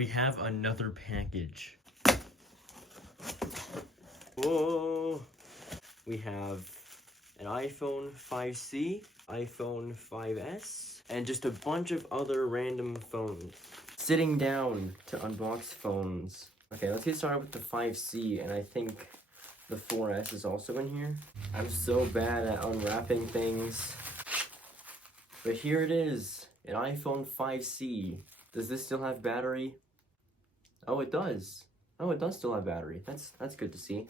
We have another package. Whoa! We have an iPhone 5C, iPhone 5S, and just a bunch of other random phones. Sitting down to unbox phones. Okay, let's get started with the 5C, and I think the 4S is also in here. I'm so bad at unwrapping things. But here it is, an iPhone 5C. Does this still have battery? Oh, it does. Oh, it does still have battery. That's good to see.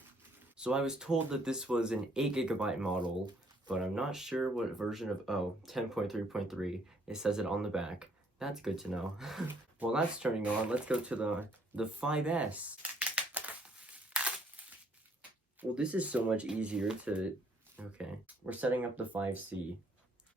So I was told that this was an 8GB model, but I'm not sure what version of, 10.3.3. It says it on the back. That's good to know. Well, that's turning on. Let's go to the 5S. Well, this is so much easier to, okay. We're setting up the 5C.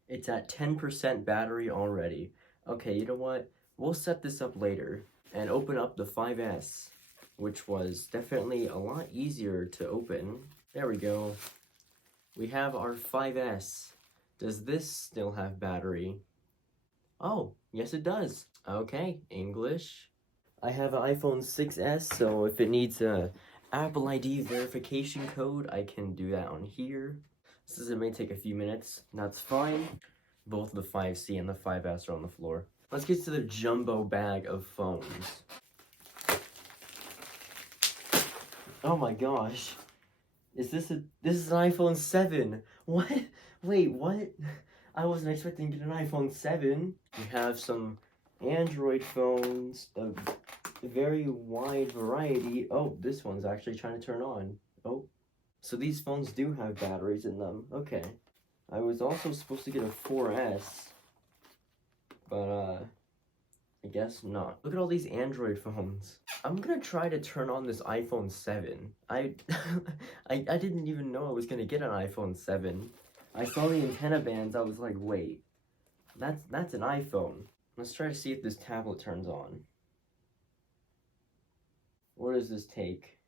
It's at 10% battery already. Okay, you know what? We'll set this up later and open up the 5S, which was definitely a lot easier to open. There we go. We have our 5S. Does this still have battery? Oh, yes it does. Okay, English. I have an iPhone 6S, so if it needs a Apple ID verification code, I can do that on here. Since it may take a few minutes, that's fine. Both the 5C and the 5S are on the floor. Let's get to the jumbo bag of phones. Oh my gosh. This is an iPhone 7. What? Wait, what? I wasn't expecting to get an iPhone 7. We have some Android phones, a very wide variety. Oh, this one's actually trying to turn on. Oh. So these phones do have batteries in them. Okay. I was also supposed to get a 4S, but I guess not. Look at all these Android phones. I'm gonna try to turn on this iPhone 7. I didn't even know I was gonna get an iPhone 7. I saw the antenna bands, I was like, wait, that's an iPhone. Let's try to see if this tablet turns on. Where does this take?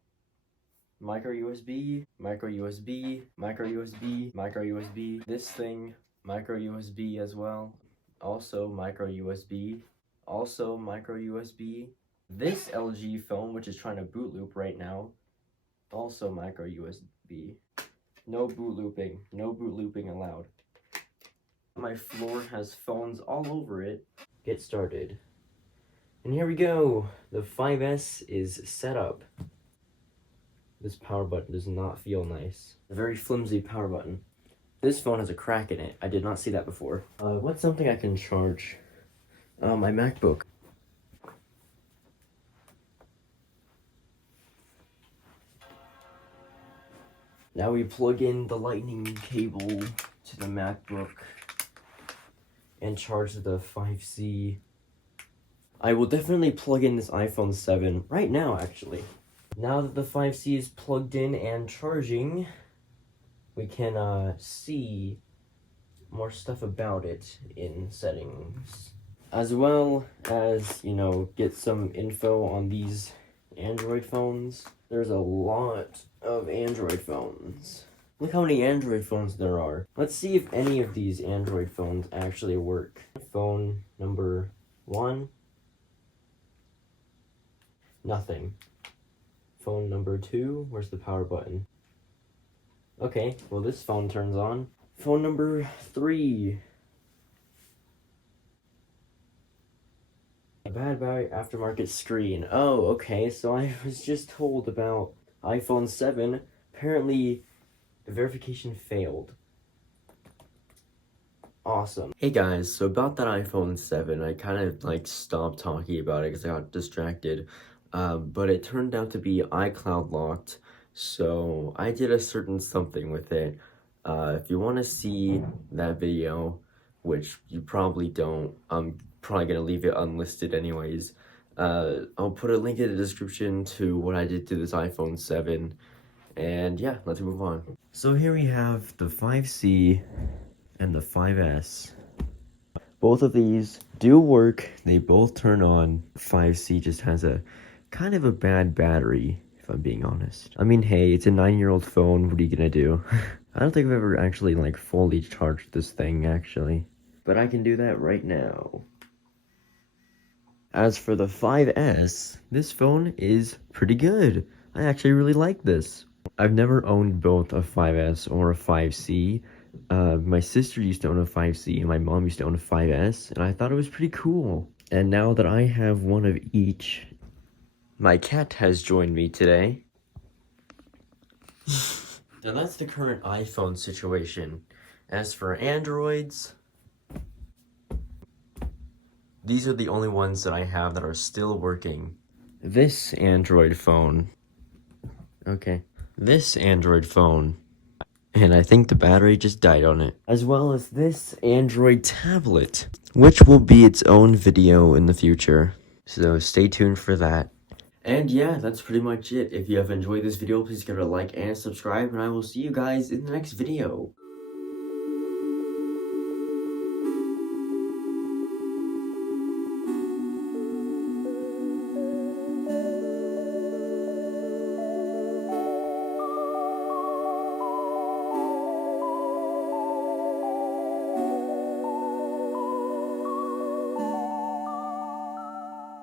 Micro USB, micro USB, micro USB, micro USB. This thing, micro USB as well. Also micro USB. Also micro USB. This LG phone, which is trying to boot loop right now, also micro USB. No boot looping. No boot looping allowed. My floor has phones all over it. Get started. And here we go. The 5S is set up. This power button does not feel nice. A very flimsy power button. This phone has a crack in it. I did not see that before. What's something I can charge? My MacBook. Now we plug in the lightning cable to the MacBook and charge the 5C. I will definitely plug in this iPhone 7 right now, actually. Now that the 5C is plugged in and charging, we can see more stuff about it in settings. As well as, you know, get some info on these Android phones. There's a lot of Android phones. Look how many Android phones there are. Let's see if any of these Android phones actually work. Phone number 1. Nothing. Phone number 2, where's the power button? Okay, well this phone turns on. Phone number 3. A bad battery aftermarket screen. Oh, okay, so I was just told about iPhone 7. Apparently, the verification failed. Awesome. Hey guys, so about that iPhone 7, I kind of like stopped talking about it because I got distracted. But it turned out to be iCloud locked, so I did a certain something with it. If you want to see that video, which you probably don't, I'm probably going to leave it unlisted anyways. I'll put a link in the description to what I did to this iPhone 7, and yeah, let's move on. So here we have the 5C and the 5S. Both of these do work, they both turn on. 5C just has a kind of a bad battery, if I'm being honest. I mean, hey, it's a 9-year-old phone, what are you gonna do? I don't think I've ever actually, like, fully charged this thing, actually. But I can do that right now. As for the 5S, this phone is pretty good. I actually really like this. I've never owned both a 5S or a 5C. My sister used to own a 5C and my mom used to own a 5S, and I thought it was pretty cool. And now that I have one of each, my cat has joined me today. Now that's the current iPhone situation. As for Androids, these are the only ones that I have that are still working. This Android phone, this Android phone, and I think the battery just died on it. As well as this Android tablet, which will be its own video in the future. So stay tuned for that. And yeah, that's pretty much it. If you have enjoyed this video, please give it a like and subscribe, and I will see you guys in the next video.